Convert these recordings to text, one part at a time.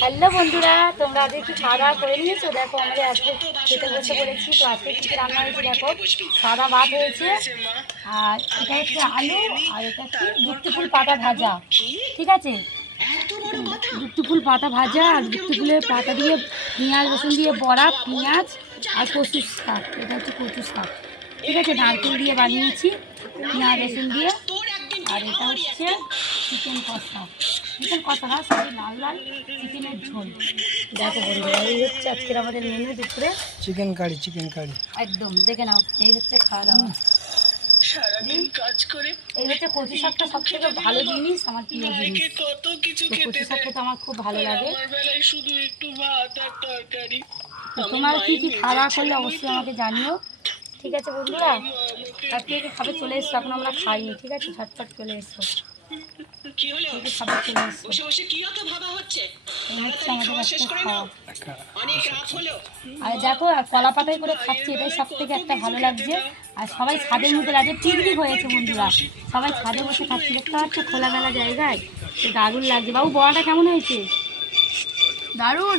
Hello বন্ধুরা, তোমরা আজকে কি খাওয়া দাওয়া করে নিয়েছো? দেখো আমাদের আজকে খেতে বসে বলেছি। তো আজকে কী রান্না হয়েছে দেখো, সাদা ভাত হয়েছে, আর এটা হচ্ছে আলু, আর এটা হচ্ছে দুক্তি ফুল পাতা ভাজা। ঠিক আছে, দুক্তি ফুল পাতা ভাজা, আর দুক্তি ফুলের পাতা দিয়ে পেঁয়াজ রসুন দিয়ে বড়া, পেঁয়াজ আর কচুর শাক। এটা হচ্ছে কচুর শাক। ঠিক আছে, নারকেল দিয়ে বানিয়েছি পেঁয়াজ রসুন দিয়ে। আর এটা হচ্ছে চিকেন কষা, চিকেন কষা না, সরি লাল লাল চিকেনের ঝোল। দেখো বন্ধুরা, এই হচ্ছে আজকের আমাদের মেনু দুপুরে। চিকেন কারি, চিকেন কারি একদম দেখে নাও, এই হচ্ছে খাওয়া দাওয়া। সারাদিন কাজ করে এই হচ্ছে কচু শাকটা সব থেকে ভালো জিনিস, আমার প্রিয় জিনিস। কত কিছু তো কচু শাক খেতে আমার খুব ভালো লাগে। আমার বেলায় শুধু একটু ভাত আর তরকারি। তো তোমার কী কী খাওয়া দাওয়া করলে অবশ্যই আমাকে জানিও। ঠিক আছে বন্ধুরা, আজকে কি খাবে চলে এসছো, এখন আমরা খাইনি। ঠিক আছে, ঝটপট চলে এসছো, কি হলো? খাবার চলে এসছো। বসে বসে কি অত ভাবা হচ্ছে? এই হচ্ছে আমাদের আজকে খাওয়া। অনেক রাত হলো। আর দেখো, আর কলা পাতায় করে খাচ্ছি, এটাই সব থেকে একটা ভালো লাগছে। আর সবাই ছাদের মধ্যে রাতে পিকনিক হয়েছে বন্ধুরা, সবাই ছাদে বসে খাচ্ছি। দেখতে পাচ্ছ খোলামেলা জায়গায়, তো দারুণ লাগছে। বাবু বড়াটা কেমন হয়েছে? দারুণ।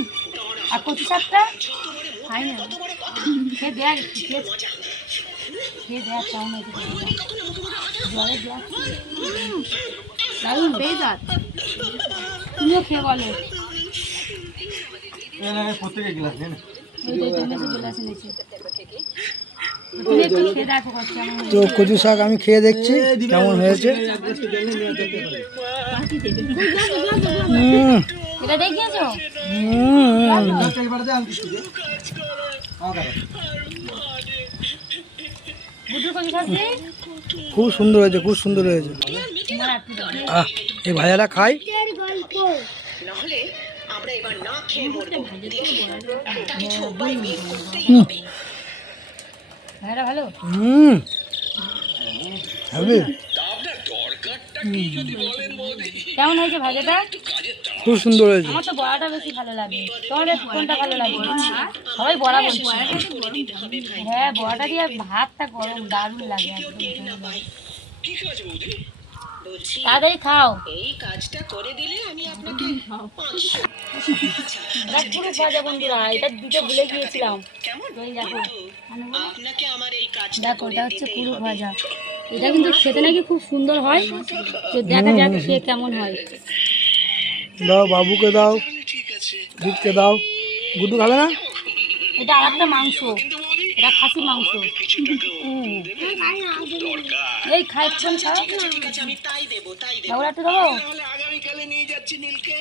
আর কচু শাকটা খাই না, খেয়ে দেখ, খেয়ে দেখ কেমন হয়েছে। জলে দেখ, দারুণ পেয়ে যাক। তুমিও খেয়ে বলো। প্রত্যেকে গ্লাস দেন। তো কচু শাক আমি খেয়ে দেখছি কেমন হয়েছে। এটা দেখিয়েছো? খুব সুন্দর হয়েছে, খুব সুন্দর হয়েছে। এই ভাইয়ারা খাই। নাহলে আমরা এবার না খেয়ে মরবো। একটা কিছু উপায় বের করতেই হবে। ভালো। হবে। কেমন হয়েছে ভাজাটা? খুব সুন্দর হয়েছে। আমার তো বড়াটা বেশি ভালো লাগে। তোমাদের কোনটা ভালো লাগে? সবাই বড়া বলছে। হ্যাঁ, বড়াটা দিয়ে ভাতটা গরম দারুণ লাগে একদম। তাড়াতাড়ি খাও। এই কাজটা করে দিলে আমি আপনাকে পুরো ভাজা বন্ধুরা, এটা দিতে ভুলে গিয়েছিলাম। কেমন? ওই দেখো, আপনাকে আমার এই কাজটা দেখো এটা হচ্ছে পুরো ভাজা। এটা কিন্তু খেতে নাকি খুব সুন্দর হয়। তো দেখা যাক খেয়ে কেমন হয়। দাও বাবুকে দাও, জিতকে দাও। গুড্ডু খাবে না? এটা আর একটা মাংস, এটা খাসির মাংস। এই খাইছেন খাও, ঠিক আছে, আমি তাই দেবো, তাই দেবো। বাবুরা একটু দেবো। আগামীকালে নিয়ে যাচ্ছি নীলকে।